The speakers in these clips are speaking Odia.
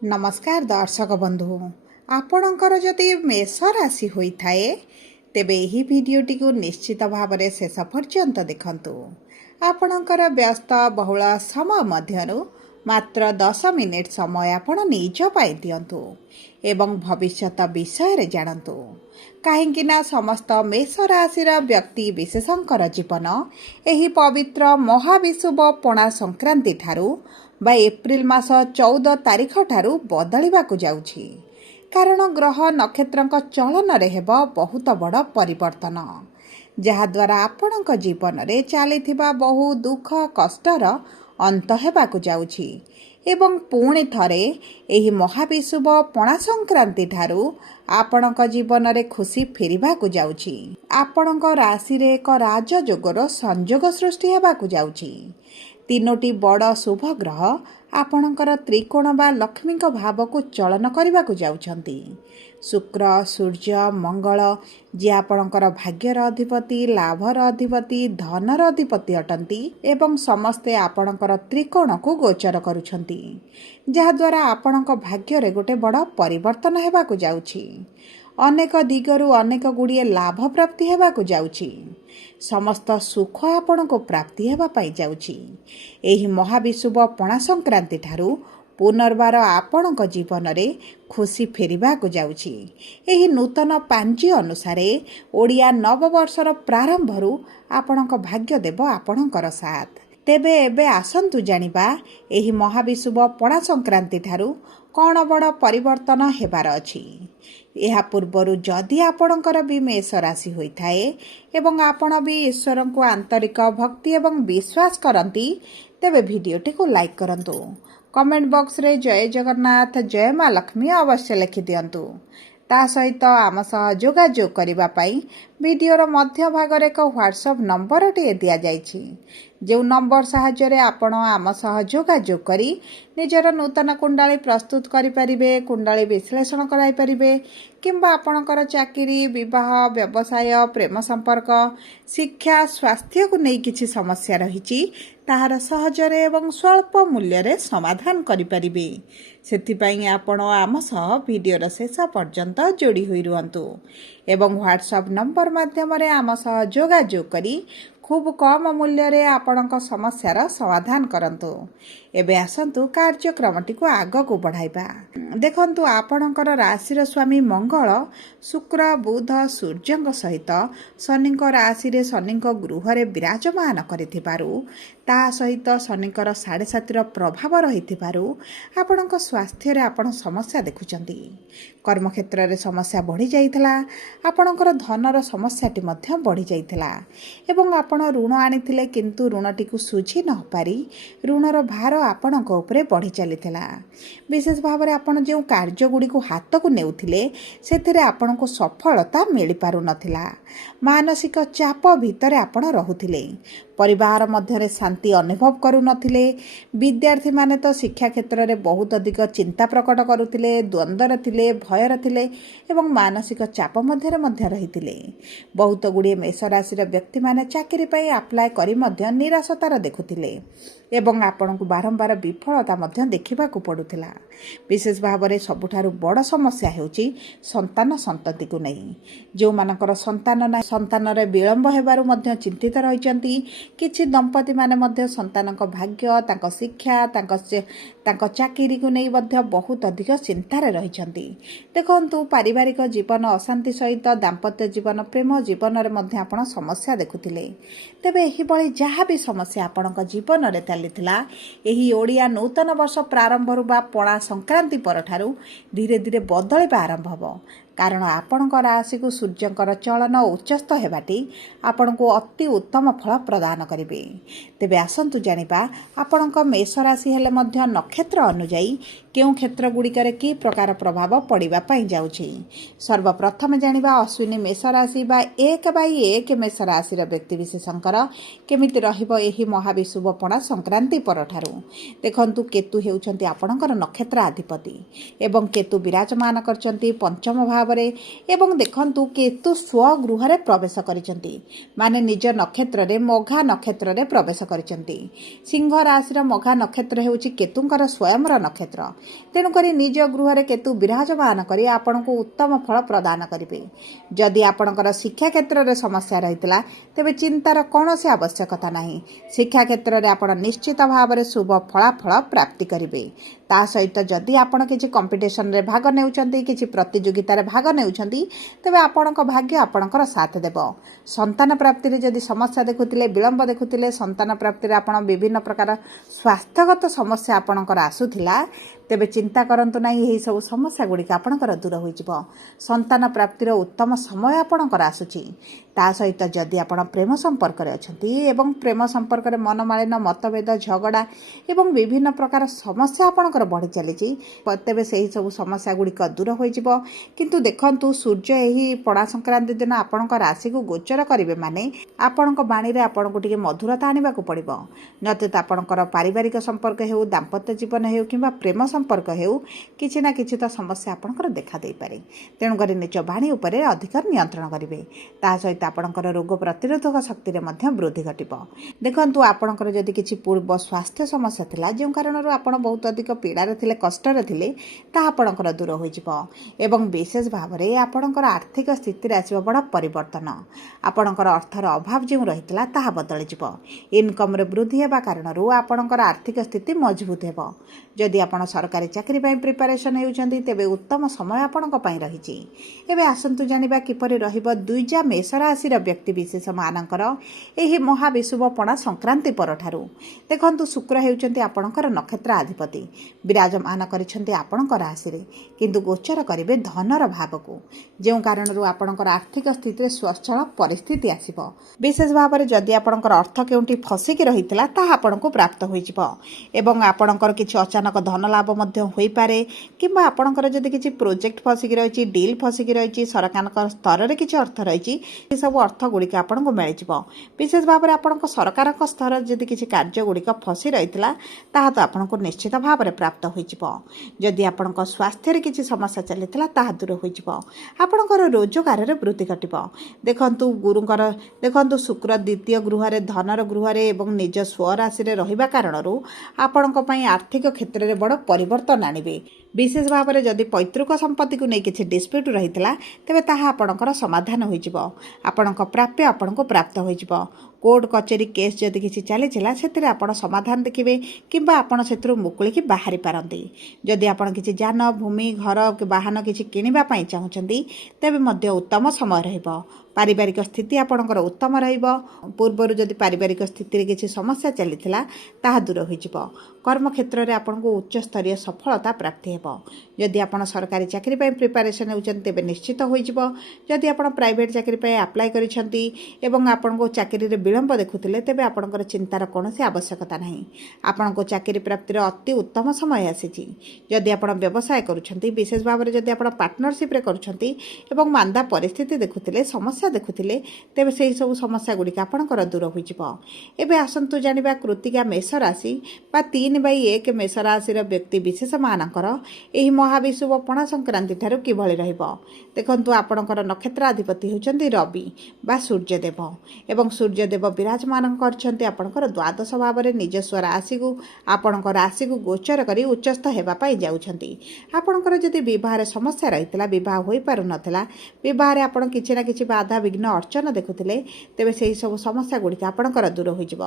नमस्कार दर्शक बंधु आपणकर जदि मेष राशि होता है तेबे यही वीडियोटी को निश्चित भाव में शेष पर्यंत देखंतु। आपणकर व्यस्त बहुल समय मध्यरु मात्र 10 मिनिट समय आपण निज पाई दियंतु एवं भविष्यत विषय रे जानतु। काहेकि ना समस्त मेष राशि व्यक्ति विशेषकर जीवन एही पवित्र महाविषुव पणा संक्रांति ठारू बा एप्रिल मास 14 तारिख ठारू बदलिबाकु जाउछि। कारण ग्रह नक्षत्रक चलन रे हेब बहुत बड़ परिवर्तन, जहाद्वारा आपणक जीवन रे चलीथिबा बहु दुख कष्टर अंत हेबाकु जाउछि एवं पुणी थरे एही महाविषुव पणा संक्रांति ठारू आपणक जीवन रे खुशी फेरिबाकु जाउछि। आपणक राशि रे एक राजयोगर संयोग सृष्टि हेबाकु जाउछि। तीनोटी बड़ शुभ ग्रह आपणकर त्रिकोण बा लक्ष्मी भाव को चलन करने को जाउछंती। शुक्र सूर्य मंगल जे आपणकर भाग्यर अधिपति लाभर अधिपति धनर अधिपति अटंती एवं समस्ते आपणकर त्रिकोण को गोचर करुछंती, जहाद्वारा आपणक भाग्य रे गोटे बड़ परिवर्तन हेबाकु जाउछि। अनेक दिगरु अनेक गुड़िए लाभ प्राप्ति हेबाकु जाउछि। समस्त सुख आपण को प्राप्ति हेबा पाई जाउछि। एही महाविषुव पणा संक्रांति ठारू पुनर्बार आपणक जीवन रे खुशी फेरिबाकु जाउछि। एही नूतन पांजी अनुसार ओडिया नववर्षर प्रारंभरू आपणक भाग्य देव आपणकर साथ। तेबे एबे आसंतु जानिबा एही महाविषुव पणा संक्रांति ठारू कौन बड़ परिवर्तन हेबार अछि। यह पूर्वर जदि आपणकर भी मेष राशि होता है एवं आपण भी ईश्वर को आंतरिक भक्ति एवं विश्वास करती तेबे वीडियोटी को लाइक करंतु। कमेंट बॉक्स रे जय जगन्नाथ जय माँ लक्ष्मी अवश्य लिखि दियंतु। ता सहित आम सह जोगाजोग करबा पई वीडियोर मध्य भागरे एक व्हाट्सएप नंबर टे दिया जाइछि। जो नंबर साहाय्य रे आपण आम सह जोगाजोग करी निजर नूतन कुंडाली प्रस्तुत करि परिबे, कुंडाली विश्लेषण कराई परिबे किंबा आपणकर चाकरी विवाह व्यवसाय प्रेम संपर्क शिक्षा स्वास्थ्य को नहीं किछि समस्या रहिछि ताहार सहजरे एवं स्वल्प मूल्य रे समाधान करि परिबे। सेथिपई आपण आम सह वीडियोर शेष पर्यंत जोड़ी होई रुहंतु एवं व्हाट्सएप नंबर माध्यम रे आम सह जोगाजोग करी खूब कम मूल्य रे आपणक समस्यार समाधान करंतु। एबे आसंतु कार्यक्रमटी को आग को बढ़ाइबा। देखंतु आपणकर राशिर स्वामी मंगल शुक्र बुध सूर्यंक सहित शनिक राशि रे शनिक गृह रे विराजमान करिथिबारु ता सहित शनिकर 7.5 प्रभाव रहिथिबारु आपणक स्वास्थ्य रे आपण समस्या देखुचंती। कर्मक्षेत्र रे समस्या बढ़ी जाइथिला, आपणकर धनर समस्याटी मध्य बढ़ी जाइथिला एवं आपण ऋण आनिथिले किंतु ऋणटी को सुझी न पारी ऋणर भार आपणक उपरे बढ़ी चलीथिला। विशेष भाव में आपण जो कार्य गुडी को हाथ को नेउथिले सेथिरे आपणको सफलता मिली पारु नथिला। मानसिक चाप भितरे आपण रहुथिले, परिवार मध्य शांति अनुभव करू नथिले। विद्यार्थी माने तो शिक्षा क्षेत्र में बहुत अधिक चिंता प्रकट करुथिले, द्वंद्वर थिले, भयर थिले एवं मानसिक चाप मध्य रहिथिले। बहुत गुड़िए मेष राशि व्यक्ति माने चाकरी पाई अप्लाय करी मध्य निराशतार देखुथिले एवं आपण को बारंबार विफलता मध्य देखा पड़ुथिला। विशेष भाव में सबुठारु बड़ समस्या हेउची संतान संतति को नहीं। जो मानकर संतान ना संतान रे विलंब हेबारु मध्य चिंतित रहिचंती। किछि दंपति माने मध्य संतानक भाग्य तांको शिक्षा तांको चाकरी को नहीं मध्य बहुत अधिक चिंतार रहिचंती। देखंतु पारिवारिक जीवन अशांति सहित दाम्पत्य जीवन प्रेम जीवन रे मध्य आपण समस्या देखुथिले। तेबे एही बळी जहाँ भी समस्या आपणक जीवन रे चलीथिला एही ओडिया नूतन वर्ष प्रारंभरु बा पणा संक्रांति परठारु धीरे धीरे बदलिबा आरंभ हबो। कारण आपणक राशि को सूर्यंकर चलन उच्चस्थ हेबाटी आपण को अति उत्तम फल प्रदान करिवे। तेबे आसंतु जानिबा आपणक मेष राशि हेले मध्य नक्षत्र अनुଯାयी केउ क्षेत्र गुड़िकर कि प्रकार प्रभाव पड़िबा पाई जाउछि। सर्वप्रथम जानिबा अश्विनी मेष राशि बा 1/1 मेष राशि व्यक्ति विशेषंकर केमिति रहिबो एही महाविषुव पणा संक्रांति परठारु। देखंतु केतु हेउछंती आपणकर नक्षत्र अधिपति एवं केतु विराजमान करचंती पंचम भाव ଭାବରେ ଏବଂ ଦେଖନ୍ତୁ କେତୁ ସ୍ୱଗୃହରେ ପ୍ରବେଶ କରିଛନ୍ତି, ମାନେ ନିଜ ନକ୍ଷତ୍ରରେ ମଘା ନକ୍ଷତ୍ରରେ ପ୍ରବେଶ କରିଛନ୍ତି। ସିଂହ ରାଶିର ମଘା ନକ୍ଷତ୍ର ହେଉଛି କେତୁଙ୍କର ସ୍ୱୟଂର ନକ୍ଷତ୍ର। ତେଣୁକରି ନିଜ ଗୃହରେ କେତୁ ବିରାଜମାନ କରି ଆପଣଙ୍କୁ ଉତ୍ତମ ଫଳ ପ୍ରଦାନ କରିବେ। ଯଦି ଆପଣଙ୍କର ଶିକ୍ଷା କ୍ଷେତ୍ରରେ ସମସ୍ୟା ରହିଥିଲା ତେବେ ଚିନ୍ତାର କୌଣସି ଆବଶ୍ୟକତା ନାହିଁ। ଶିକ୍ଷା କ୍ଷେତ୍ରରେ ଆପଣ ନିଶ୍ଚିତ ଭାବରେ ଶୁଭ ଫଳାଫଳ ପ୍ରାପ୍ତି କରିବେ। ତା ସହିତ ଯଦି ଆପଣ କିଛି କମ୍ପିଟିସନରେ ଭାଗ ନେଉଛନ୍ତି, କିଛି ପ୍ରତିଯୋଗିତାରେ ଭାଗ ନେଉଛନ୍ତି, ତେବେ ଆପଣଙ୍କ ଭାଗ୍ୟ ଆପଣଙ୍କର ସାଥ ଦେବ। ସନ୍ତାନ ପ୍ରାପ୍ତିରେ ଯଦି ସମସ୍ୟା ଦେଖୁଥିଲେ, ବିଳମ୍ବ ଦେଖୁଥିଲେ, ସନ୍ତାନ ପ୍ରାପ୍ତିରେ ଆପଣ ବିଭିନ୍ନ ପ୍ରକାର ସ୍ୱାସ୍ଥ୍ୟଗତ ସମସ୍ୟା ଆପଣଙ୍କର ଆସୁଥିଲା, ତେବେ ଚିନ୍ତା କରନ୍ତୁ ନାହିଁ, ଏହିସବୁ ସମସ୍ୟା ଗୁଡ଼ିକ ଆପଣଙ୍କର ଦୂର ହୋଇଯିବ। ସନ୍ତାନ ପ୍ରାପ୍ତିର ଉତ୍ତମ ସମୟ ଆପଣଙ୍କର ଆସୁଛି। ତା ସହିତ ଯଦି ଆପଣ ପ୍ରେମ ସମ୍ପର୍କରେ ଅଛନ୍ତି ଏବଂ ପ୍ରେମ ସମ୍ପର୍କରେ ମନମାଳିନ, ମତଭେଦ, ଝଗଡ଼ା ଏବଂ ବିଭିନ୍ନ ପ୍ରକାର ସମସ୍ୟା ଆପଣଙ୍କର ବଢ଼ି ଚାଲିଛି, ତେବେ ସେହିସବୁ ସମସ୍ୟା ଗୁଡ଼ିକ ଦୂର ହୋଇଯିବ। କିନ୍ତୁ ଦେଖନ୍ତୁ, ସୂର୍ଯ୍ୟ ଏହି ପଣା ସଂକ୍ରାନ୍ତି ଦିନ ଆପଣଙ୍କ ରାଶିକୁ ଗୋଚର କରିବେ, ମାନେ ଆପଣଙ୍କ ବାଣୀରେ ଆପଣଙ୍କୁ ଟିକେ ମଧୁରତା ଆଣିବାକୁ ପଡ଼ିବ। ନଚେତ୍ ଆପଣଙ୍କର ପାରିବାରିକ ସମ୍ପର୍କ ହେଉ, ଦାମ୍ପତ୍ୟ ଜୀବନ ହେଉ କିମ୍ବା ପ୍ରେମ ସମ୍ପର୍କ ହେଉ, କିଛି ନା କିଛି ତ ସମସ୍ୟା ଆପଣଙ୍କର ଦେଖା ଦେଇପାରେ। ତେଣୁକରି ନିଜ ବାଣୀ ଉପରେ ଅଧିକ ନିୟନ୍ତ୍ରଣ କରିବେ। ତା ସହିତ ଆପଣଙ୍କର ରୋଗ ପ୍ରତିରୋଧକ ଶକ୍ତିରେ ମଧ୍ୟ ବୃଦ୍ଧି ଘଟିବ। ଦେଖନ୍ତୁ, ଆପଣଙ୍କର ଯଦି କିଛି ପୂର୍ବ ସ୍ୱାସ୍ଥ୍ୟ ସମସ୍ୟା ଥିଲା, ଯେଉଁ କାରଣରୁ ଆପଣ ବହୁତ ଅଧିକ ପୀଡ଼ାରେ ଥିଲେ, କଷ୍ଟରେ ଥିଲେ, ତାହା ଆପଣଙ୍କର ଦୂର ହୋଇଯିବ। ଏବଂ ବିଶେଷ ଭାବରେ ଆପଣଙ୍କର ଆର୍ଥିକ ସ୍ଥିତିରେ ଆସିବ ବଡ଼ ପରିବର୍ତ୍ତନ। ଆପଣଙ୍କର ଅର୍ଥର ଅଭାବ ଯେଉଁ ରହିଥିଲା ତାହା ବଦଳିଯିବ। ଇନକମ୍ରେ ବୃଦ୍ଧି ହେବା କାରଣରୁ ଆପଣଙ୍କର ଆର୍ଥିକ ସ୍ଥିତି ମଜବୁତ ହେବ। ଯଦି ଆପଣ ସରକାରୀ ଚାକିରି ପାଇଁ ପ୍ରିପାରେସନ୍ ହେଉଛନ୍ତି, ତେବେ ଉତ୍ତମ ସମୟ ଆପଣଙ୍କ ପାଇଁ ରହିଛି। ଏବେ ଆସନ୍ତୁ ଜାଣିବା କିପରି ରହିବ ଦ୍ୱିଜା ମେଷ ରାଶିର ବ୍ୟକ୍ତିବିଶେଷମାନଙ୍କର ଏହି ମହାବିଷୁବ ପଣା ସଂକ୍ରାନ୍ତି ପରଠାରୁ। ଦେଖନ୍ତୁ, ଶୁକ୍ର ହେଉଛନ୍ତି ଆପଣଙ୍କର ନକ୍ଷତ୍ରାଧିପତି, ବିରାଜମାନ କରିଛନ୍ତି ଆପଣଙ୍କ ରାଶିରେ, କିନ୍ତୁ ଗୋଚର କରିବେ ଧନର ଭାବକୁ, ଯେଉଁ କାରଣରୁ ଆପଣଙ୍କର ଆର୍ଥିକ ସ୍ଥିତିରେ ସ୍ୱଚ୍ଛଳ ପରିସ୍ଥିତି ଆସିବ। ବିଶେଷ ଭାବରେ ଯଦି ଆପଣଙ୍କର ଅର୍ଥ କେଉଁଠି ଫସିକି ରହିଥିଲା, ତାହା ଆପଣଙ୍କୁ ପ୍ରାପ୍ତ ହୋଇଯିବ ଏବଂ ଆପଣଙ୍କର କିଛି ଅଚାନକ ଧନ ଲାଭ ମଧ୍ୟ ହୋଇପାରେ। କିମ୍ବା ଆପଣଙ୍କର ଯଦି କିଛି ପ୍ରୋଜେକ୍ଟ ଫସିକି ରହିଛି, ଡିଲ୍ ଫସିକି ରହିଛି, ସରକାରଙ୍କ ସ୍ତରରେ କିଛି ଅର୍ଥ ରହିଛି, ଏସବୁ ଅର୍ଥ ଗୁଡ଼ିକ ଆପଣଙ୍କୁ ମିଳିଯିବ। ବିଶେଷ ଭାବରେ ଆପଣଙ୍କ ସରକାରଙ୍କ ସ୍ତରରେ ଯଦି କିଛି କାର୍ଯ୍ୟ ଗୁଡ଼ିକ ଫସି ରହିଥିଲା, ତାହା ତ ଆପଣଙ୍କୁ ନିଶ୍ଚିତ ଭାବରେ ପ୍ରାପ୍ତ ହୋଇଯିବ। ଯଦି ଆପଣଙ୍କ ସ୍ୱାସ୍ଥ୍ୟରେ କିଛି ସମସ୍ୟା ଚାଲିଥିଲା, ତାହା ଦୂର ହୋଇଯିବ। ଆପଣଙ୍କର ରୋଜଗାରରେ ବୃଦ୍ଧି ଘଟିବ। ଦେଖନ୍ତୁ ଶୁକ୍ର ଦ୍ୱିତୀୟ ଗୃହରେ, ଧନର ଗୃହରେ ଏବଂ ନିଜ ସ୍ୱରାଶିରେ ରହିବା କାରଣରୁ ଆପଣଙ୍କ ପାଇଁ ଆର୍ଥିକ କ୍ଷେତ୍ରରେ ବଡ଼ ପରିବର୍ତ୍ତନ ଆଣିବେ। ବିଶେଷ ଭାବରେ ଯଦି ପୈତୃକ ସମ୍ପତ୍ତିକୁ ନେଇ କିଛି ଡିସ୍ପ୍ୟୁଟ୍ ରହିଥିଲା, ତେବେ ତାହା ଆପଣଙ୍କର ସମାଧାନ ହୋଇଯିବ। ଆପଣଙ୍କ ପ୍ରାପ୍ୟ ଆପଣଙ୍କୁ ପ୍ରାପ୍ତ ହୋଇଯିବ। କୋର୍ଟ କଚେରୀ କେସ୍ ଯଦି କିଛି ଚାଲିଥିଲା, ସେଥିରେ ଆପଣ ସମାଧାନ ଦେଖିବେ କିମ୍ବା ଆପଣ ସେଥିରୁ ମୁକୁଳିକି ବାହାରି ପାରନ୍ତି। ଯଦି ଆପଣ କିଛି ଯାନ, ଭୂମି, ଘର, ବାହନ କିଛି କିଣିବା ପାଇଁ ଚାହୁଁଛନ୍ତି, ତେବେ ମଧ୍ୟ ଉତ୍ତମ ସମୟ ରହିବ। ପାରିବାରିକ ସ୍ଥିତି ଆପଣଙ୍କର ଉତ୍ତମ ରହିବ। ପୂର୍ବରୁ ଯଦି ପାରିବାରିକ ସ୍ଥିତିରେ କିଛି ସମସ୍ୟା ଚାଲିଥିଲା, ତାହା ଦୂର ହୋଇଯିବ। କର୍ମକ୍ଷେତ୍ରରେ ଆପଣଙ୍କୁ ଉଚ୍ଚସ୍ତରୀୟ ସଫଳତା ପ୍ରାପ୍ତି ହେବ। ଯଦି ଆପଣ ସରକାରୀ ଚାକିରି ପାଇଁ ପ୍ରିପାରେସନ୍ ହେଉଛନ୍ତି, ତେବେ ନିଶ୍ଚିତ ହୋଇଯିବ। ଯଦି ଆପଣ ପ୍ରାଇଭେଟ୍ ଚାକିରି ପାଇଁ ଆପ୍ଲାଏ କରିଛନ୍ତି ଏବଂ ଆପଣଙ୍କୁ ଚାକିରିରେ ବିଳମ୍ବ ଦେଖୁଥିଲେ, ତେବେ ଆପଣଙ୍କର ଚିନ୍ତାର କୌଣସି ଆବଶ୍ୟକତା ନାହିଁ। ଆପଣଙ୍କୁ ଚାକିରି ପ୍ରାପ୍ତିର ଅତି ଉତ୍ତମ ସମୟ ଆସିଛି। ଯଦି ଆପଣ ବ୍ୟବସାୟ କରୁଛନ୍ତି, ବିଶେଷ ଭାବରେ ଯଦି ଆପଣ ପାର୍ଟନରସିପ୍ରେ କରୁଛନ୍ତି ଏବଂ ମାନ୍ଦା ପରିସ୍ଥିତି ଦେଖୁଥିଲେ, ସମସ୍ୟା ଦେଖୁଥିଲେ, ତେବେ ସେହିସବୁ ସମସ୍ୟା ଗୁଡ଼ିକ ଆପଣଙ୍କର ଦୂର ହୋଇଯିବ। ଏବେ ଆସନ୍ତୁ ଜାଣିବା କୃତ୍ତିକା ମେଷ ରାଶି ବା 3/1 ମେଷ ରାଶିର ବ୍ୟକ୍ତିବିଶେଷମାନଙ୍କର ଏହି ମହାବିଷୁବ ପଣା ସଂକ୍ରାନ୍ତି ଠାରୁ କିଭଳି ରହିବ। ଦେଖନ୍ତୁ, ଆପଣଙ୍କର ନକ୍ଷତ୍ରାଧିପତି ହେଉଛନ୍ତି ରବି ବା ସୂର୍ଯ୍ୟଦେବ ଏବଂ ସୂର୍ଯ୍ୟଦେବ ବିରାଜମାନ କରିଛନ୍ତି ଆପଣଙ୍କର ଦ୍ୱାଦଶ ଭାବରେ ନିଜସ୍ୱ ରାଶିକୁ, ଆପଣଙ୍କ ରାଶିକୁ ଗୋଚର କରି ଉଚ୍ଚସ୍ଥ ହେବା ପାଇଁ ଯାଉଛନ୍ତି। ଆପଣଙ୍କର ଯଦି ବିବାହରେ ସମସ୍ୟା ରହିଥିଲା, ବିବାହ ହୋଇପାରୁନଥିଲା, ବିବାହରେ ଆପଣ କିଛି ନା କିଛି ବାଧା ବିଘ୍ନ ଅର୍ଚ୍ଚନ ଦେଖୁଥିଲେ, ତେବେ ସେହିସବୁ ସମସ୍ୟା ଗୁଡ଼ିକ ଆପଣଙ୍କର ଦୂର ହୋଇଯିବ।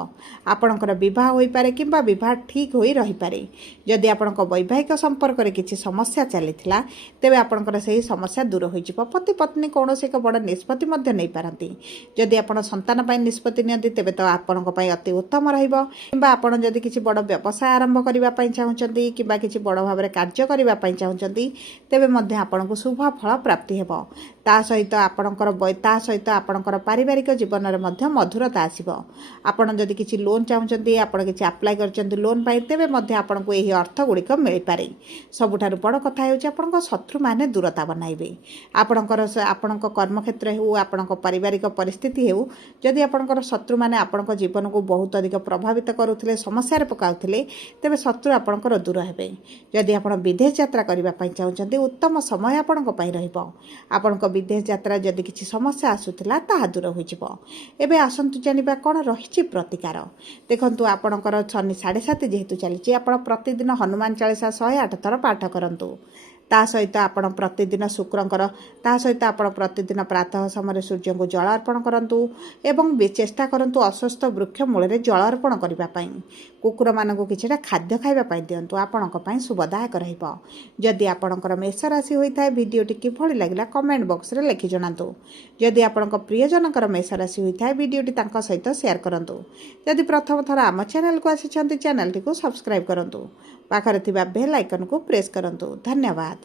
ଆପଣଙ୍କର ବିବାହ ହୋଇପାରେ କିମ୍ବା ବିବାହ ଠିକ୍ ହୋଇ ରହିପାରେ। ଯଦି ଆପଣଙ୍କ ବୈବାହିକ ସମ୍ପର୍କରେ କିଛି ସମସ୍ୟା ଚାଲିଥିଲା, ତେବେ ଆପଣଙ୍କର ସେହି ସମସ୍ୟା ଦୂର ହୋଇଯିବ। ପତି ପତ୍ନୀ କୌଣସି ଏକ ବଡ଼ ନିଷ୍ପତ୍ତି ମଧ୍ୟ ନେଇପାରନ୍ତି। ଯଦି ଆପଣ ସନ୍ତାନ ପାଇଁ ନିଷ୍ପତ୍ତି ନିଅନ୍ତି, ତେବେ ତ ଆପଣଙ୍କ ପାଇଁ ଅତି ଉତ୍ତମ ରହିବ। କିମ୍ବା ଆପଣ ଯଦି କିଛି ବଡ଼ ବ୍ୟବସାୟ ଆରମ୍ଭ କରିବା ପାଇଁ ଚାହୁଁଛନ୍ତି କିମ୍ବା କିଛି ବଡ଼ ଭାବରେ କାର୍ଯ୍ୟ କରିବା ପାଇଁ ଚାହୁଁଛନ୍ତି, ତେବେ ମଧ୍ୟ ଆପଣଙ୍କୁ ଶୁଭ ଫଳ ପ୍ରାପ୍ତି ହେବ। ତା ସହିତ ଆପଣଙ୍କର ପାରିବାରିକ ଜୀବନରେ ମଧ୍ୟ ମଧୁରତା ଆସିବ। ଆପଣ ଯଦି କିଛି ଲୋନ୍ ଚାହୁଁଛନ୍ତି, ଆପଣ କିଛି ଆପ୍ଲାଏ କରିଛନ୍ତି ଲୋନ୍ ପାଇଁ, ତେବେ ମଧ୍ୟ ଆପଣଙ୍କୁ ଏହି ଅର୍ଥ ଗୁଡ଼ିକ ମିଳିପାରେ। ସବୁଠାରୁ ବଡ଼ କଥା ହେଉଛି ଆପଣଙ୍କ ଶତ୍ରୁମାନେ ଦୂରତା ବନାଇବେ। ଆପଣଙ୍କ କର୍ମକ୍ଷେତ୍ର ହେଉ, ଆପଣଙ୍କ ପାରିବାରିକ ପରିସ୍ଥିତି ହେଉ, ଯଦି ଆପଣଙ୍କର शत्रु मैंने आपण जीवन को बहुत अधिक प्रभावित करुले समस्या पकाउले तेज शत्रु आपणकर दूर हे जदि आप विदेश यात्रा करने चाहते उत्तम समय आपण आपण विदेश यात्रा जदि किसी समस्या आसूला ता दूर होबे आसतु जाना कौन रही प्रतिकार देखु आपणकर शनि 7:30 जेहेतु चली आप प्रतिदिन हनुमान चालीसा 108 थर पाठ करूँ ता सहित आपण प्रतिदिन शुक्रंकर ता सहित आपण प्रतिदिन प्रातः समय सूर्य को जल अर्पण करूँ एवं चेष्टा करूँ अस्वस्थ वृक्ष मूल जल अर्पण करने कुकुर मान कि खाद्य खावाई दिंतु आपण शुभदायक रदि आपणकर मेष राशि होता है भिडटी किभली लगे कमेंट बॉक्स रे लिखि जनातु जदि आपण प्रियजनकर मेष राशि होता है भिडटी सहित शेयर करूँ जदि प्रथम थर आम चैनल को आसी चैनल टी सब्सक्राइब करूँ पाखरे बेल आइकन को प्रेस करूँ धन्यवाद।